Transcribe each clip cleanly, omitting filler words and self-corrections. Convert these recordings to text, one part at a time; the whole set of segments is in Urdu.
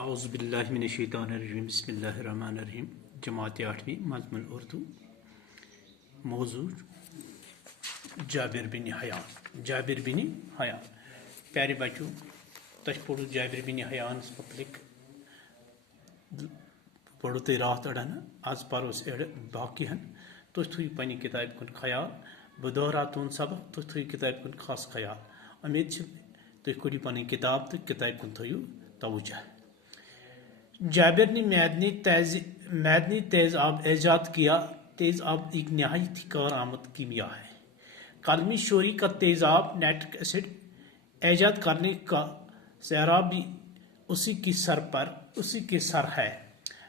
اعوذ باللہ من الشیطان الرجیم بسم اللہ الرحمن الرحیم جماعت 8ویں مضمون اردو موضوع جابر بن حیان پیارے بچوں تش پڑھو جابر بن حیان متعلق پڑھو تھی رات اڑن آج پروس اڑ باقی تھی تھو پنہ کتاب کن خیال بہ دہرا تہد سبق تھی تھو کتاب کن خاص خیال امید تھی کھولیو پنہ کتاب تو کتاب کن تھو توجہ جابر نے معدنی تیز آب ایجاد کیا۔ تیز آب ایک نہایت ہی کارآمد کیمیا ہے۔ قلمی شوری کا تیز آب نائٹرک ایسڈ ایجاد کرنے کا سہرا بھی اسی کے سر ہے۔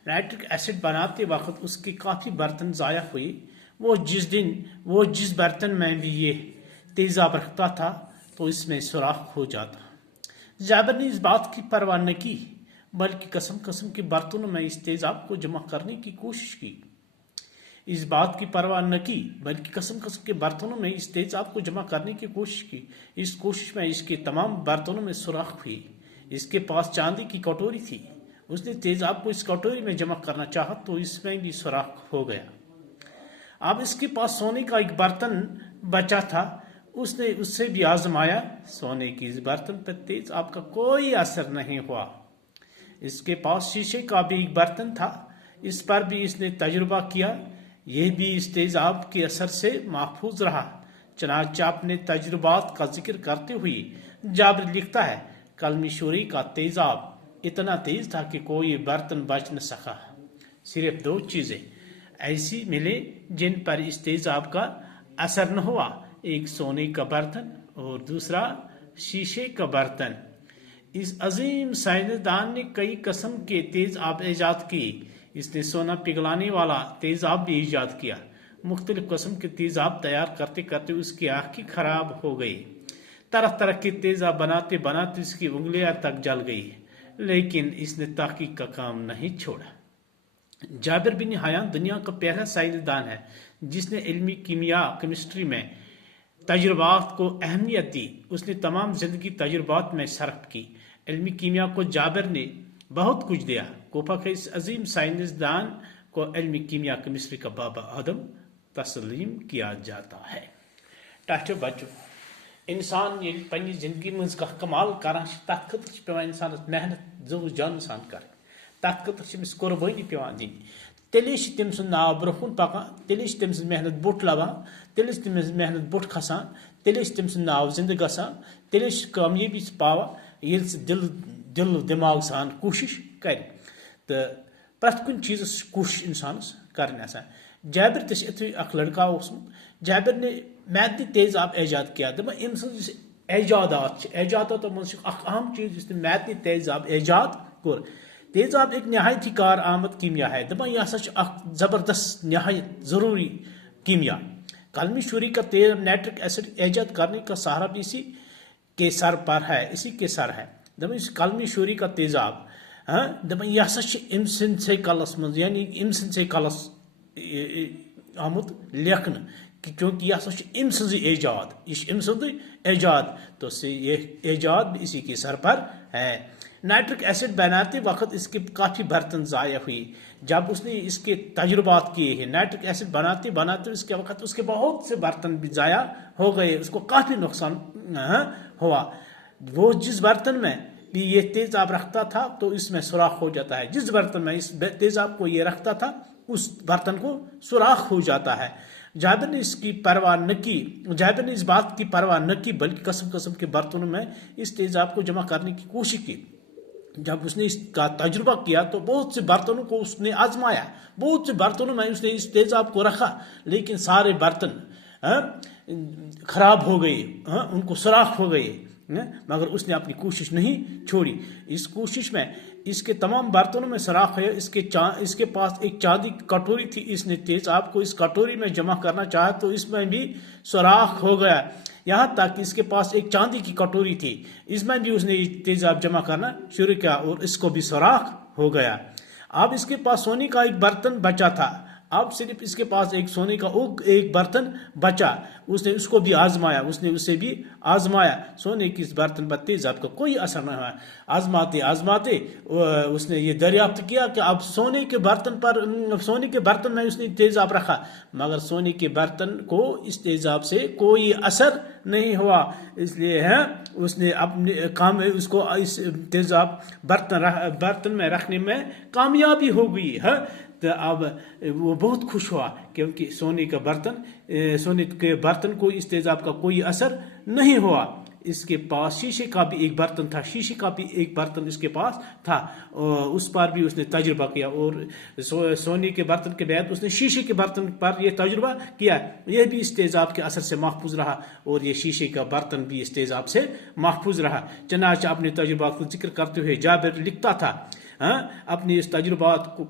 نائٹرک ایسڈ بناتے وقت اس کے کافی برتن ضائع ہوئے۔ وہ جس برتن میں بھی یہ تیز آب رکھتا تھا تو اس میں سوراخ ہو جاتا۔ جابر نے اس بات کی پرواہ نہ کی بلکہ قسم کے برتنوں میں اس تیزاب کو جمع کرنے کی کوشش کی۔ اس بات کی پرواہ نہ کی بلکہ قسم کے برتنوں میں اس تیزاب کو جمع کرنے کی کوشش کی۔ اس کوشش میں اس کے تمام برتنوں میں سوراخ ہوئی۔ اس کے پاس چاندی کی کٹوری تھی۔ اس نے تیزاب کو اس کٹوری میں جمع کرنا چاہا تو اس میں بھی سوراخ ہو گیا۔ اب اس کے پاس سونے کا ایک برتن بچا تھا۔ اس نے اس سے بھی آزمایا۔ سونے کے اس برتن پر تیزاب کا کوئی اثر نہیں ہوا۔ اس کے پاس شیشے کا بھی ایک برتن تھا۔ اس پر بھی اس نے تجربہ کیا۔ یہ بھی اس تیزاب کے اثر سے محفوظ رہا۔ چنانچہ اپنے تجربات کا ذکر کرتے ہوئے جابر لکھتا ہے، قلمی شوری کا تیزاب اتنا تیز تھا کہ کوئی برتن بچ نہ سکا۔ صرف دو چیزیں ایسی ملے جن پر اس تیزاب کا اثر نہ ہوا، ایک سونے کا برتن اور دوسرا شیشے کا برتن۔ اس عظیم سائنسدان نے کئی قسم کے تیز آب ایجاد کیے۔ اس نے سونا پگھلانے والا تیز آب بھی ایجاد کیا۔ مختلف قسم کے تیز آب تیار کرتے کرتے اس کی آنکھیں خراب ہو گئی۔ طرح کے تیز آب بناتے اس کی انگلیاں تک جل گئی، لیکن اس نے تحقیق کا کام نہیں چھوڑا۔ جابر بن حیان دنیا کا پہلا سائنسدان ہے جس نے علمی کیمسٹری میں تجربات کو اہمیت دی۔ اس نے تمام زندگی تجربات میں صرف کی۔ علمی کیمیا کو جابر نے بہت کچھ دیا۔ کوفہ کے اس عظیم سائنسدان کو علمی کیمسٹری کا بابا آدم تسلیم کیا جاتا ہے۔ ٹاٹو بچو انسان یہ پنی زندگی مز کمال کران تر خطر پیوان انسان محنت زو جان سان کر تر خطر قربانی پیوان دن تیلے تم سن ناو برہن پکان تیلے تم سن محنت بوٹ لبان تیلے تم محنت بوٹ کھسان تیلے تم سن ناو زندہ گسان تیلے کامیابی پاوان یل دل دماغ سان کوشش کر تو پرت کن چیز کوشش انسانس کرنے آسان۔ جابر تس اتھے اخ لڑکا جابر نے معدنی تیز آب ایجاد کیا۔ دپان ام سن ایجادات مز اخ اہم چیز اس نے معدنی تیز آب ایجاد کور۔ تیز آب ایک نہایت ہی کارآمد کیمیا ہے۔ دپان یہ ہسا اخ زبردست نہایت ضروری کیمیا۔ قلمی شوری کا تیز نائٹرک ایسڈ ایجاد کرنے کا سہارا بھی اسی کے سر ہے۔ دپان اس قلمی شوری کا تیزاب دپان یہ ہسا ام سند سے کلس مز یعنی ام سند سے کلس آمت لیکھن کیونکہ یہ ہسا ام سند ایجاد، یہ ام سند ایجاد تو یہ ایجاد بھی اسی کے سر پر ہے۔ نائٹرک ایسڈ بناتے وقت اس کے کافی برتن ضائع ہوئے۔ جب اس نے اس کے تجربات کیے ہیں نائٹرک ایسڈ بناتے اس کے وقت اس کے بہت سے برتن بھی ضائع ہو گئے، اس کو کافی نقصان ہوا۔ وہ جس برتن میں بھی یہ تیز آب رکھتا تھا تو اس میں سوراخ ہو جاتا ہے۔ جس برتن میں اس تیز آب کو یہ رکھتا تھا اس برتن کو سوراخ ہو جاتا ہے۔ جابر نے اس بات کی پرواہ نہ کی بلکہ قسم کے برتنوں میں اس تیز آب کو جمع کرنے کی کوشش کی۔ جب اس نے اس کا تجربہ کیا تو بہت سے برتنوں کو اس نے آزمایا، بہت سے برتنوں میں اس نے اس تیز آب کو رکھا، لیکن سارے برتن خراب ہو گئے، ان کو سوراخ ہو گئے، مگر اس نے اپنی کوشش نہیں چھوڑی۔ اس کوشش میں اس کے تمام برتنوں میں سوراخ ہے۔ اس کے پاس ایک چاندی کی کٹوری تھی۔ اس نے تیز آب کو اس کٹوری میں جمع کرنا چاہا تو اس میں بھی سوراخ ہو گیا۔ یہاں تک کہ اس کے پاس ایک چاندی کی کٹوری تھی، اس میں بھی اس نے تیز آب جمع کرنا شروع کیا اور اس کو بھی سوراخ ہو گیا۔ اب اس کے پاس سونے کا ایک برتن بچا تھا۔ اب صرف اس کے پاس ایک سونے کا ایک برتن بچا، اس نے اس کو بھی آزمایا، اس نے اسے بھی آزمایا، سونے کی اس برتن پر تیزاب کا کوئی اثر نہ ہوا۔ آزماتے آزماتے اس نے یہ دریافت کیا کہ اب سونے کے برتن میں اس نے تیزاب رکھا، مگر سونے کے برتن کو اس تیزاب سے کوئی اثر نہیں ہوا، اس لیے ہے اس نے اپنے کام اس کو اس تیزاب برتن میں رکھنے میں کامیابی ہو گئی ہے۔ تو اب وہ بہت خوش ہوا کیونکہ سونے کے برتن کو اس تیزاب کا کوئی اثر نہیں ہوا۔ اس کے پاس شیشے کا بھی ایک برتن تھا، شیشے کا بھی ایک برتن اس کے پاس تھا، اس پر بھی اس نے تجربہ کیا، اور سونے کے برتن کے بعد اس نے شیشے کے برتن پر یہ تجربہ کیا، یہ بھی اس تیزاب کے اثر سے محفوظ رہا، اور یہ شیشے کا برتن بھی اس تیزاب سے محفوظ رہا۔ چنانچہ اپنے تجربات کو ذکر کرتے ہوئے جابر لکھتا تھا، اپنی اس تجربات کو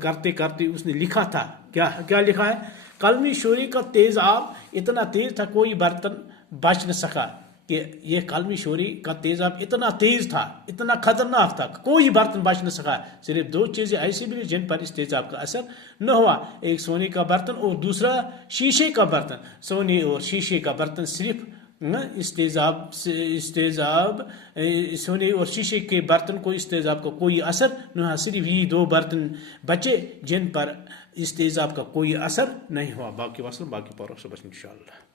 کرتے کرتے اس نے لکھا تھا، کیا لکھا ہے؟ کلمی شوری کا تیزاب اتنا تیز تھا کوئی برتن بچ نہ سکا، کہ یہ کلمی شوری کا تیزاب اتنا تیز تھا، اتنا خطرناک تھا، کوئی برتن بچ نہ سکا۔ صرف دو چیزیں ایسی بھی جن پر اس تیزاب کا اثر نہ ہوا، ایک سونے کا برتن اور دوسرا شیشے کا برتن۔ سونے اور شیشے کا برتن صرف سونے اور شیشے کے برتن کو اس تیزاب کا کوئی اثر نہ ہوا، صرف یہ دو برتن بچے جن پر اس تیزاب کا کوئی اثر نہیں ہوا۔ باقی وسلم باقی پروس بس انشاءاللہ۔